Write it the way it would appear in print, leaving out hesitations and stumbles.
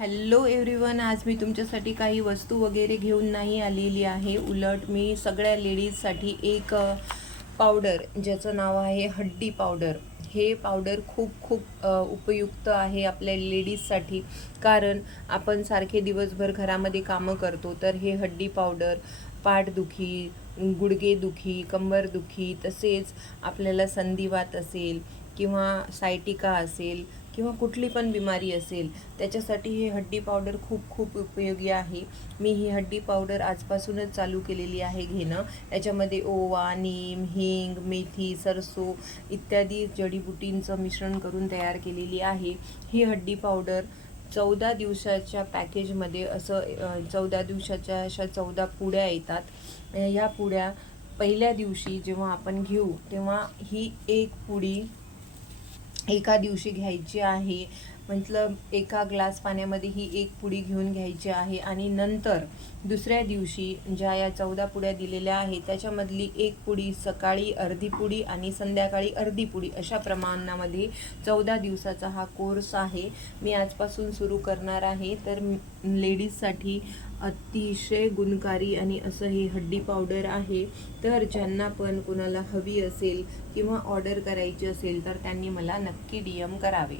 Hello everyone, आज मी तुमच्यासाठी काही वस्तू वगैरे घेऊन नाही आलेली आहे. उलट मी सगळ्या लेडीजसाठी एक पावडर ज्याचं नाव आहे हड्डी पावडर. हे पावडर खूप खूप उपयुक्त आहे आपल्या लेडीजसाठी. कारण आपण सारखे दिवसभर घरामध्ये कामं करतो, तर हे हड्डी पावडर पाठदुखी, गुडघेदुखी, कंबरदुखी, तसेच आपल्याला संधिवात असेल किंवा सायटिका असेल किंवा कुठली पण बिमारी असेल, त्याच्यासाठी हे हड्डी पावडर खूप खूप उपयोगी आहे. मी ही हड्डी पावडर आजपासूनच चालू केलेली आहे घेणं. याच्यामध्ये ओवा, नीम, हिंग, मेथी, सरसो इत्यादी जडीबुटींचं मिश्रण करून तयार केलेली आहे. ही हड्डी पावडर 14 दिवसाच्या पॅकेजमध्ये असं 14 दिवसाच्या अशा 14 पुड्या येतात. या पुड्या पहिल्या दिवशी जेव्हा आपण घेऊ तेव्हा ही एक पुडी एका दिवशी घ्यायची आहे. मतलब एका ग्लास पाण्यामध्ये ही एक पुडी घेऊन घ्यायची आहे आणि नंतर दुसऱ्या दिवशी ज्या या 14 पुड्या दिलेल्या आहेत त्याच्यामधली एक पुडी सकाळी, अर्धी पुडी आणि संध्याकाळी अर्धी पुडी अशा प्रमाणामध्ये 14 दिवसाचा हा कोर्स आहे. मी आजपासून सुरू करणार आहे. तर लेडीजसाठी अतिशय गुणकारी आणि असं हे हड्डी पावडर आहे. तर ज्यांना पण कोणाला हवी असेल किंवा ऑर्डर करायची असेल तर त्यांनी मला नक्की DM करावे.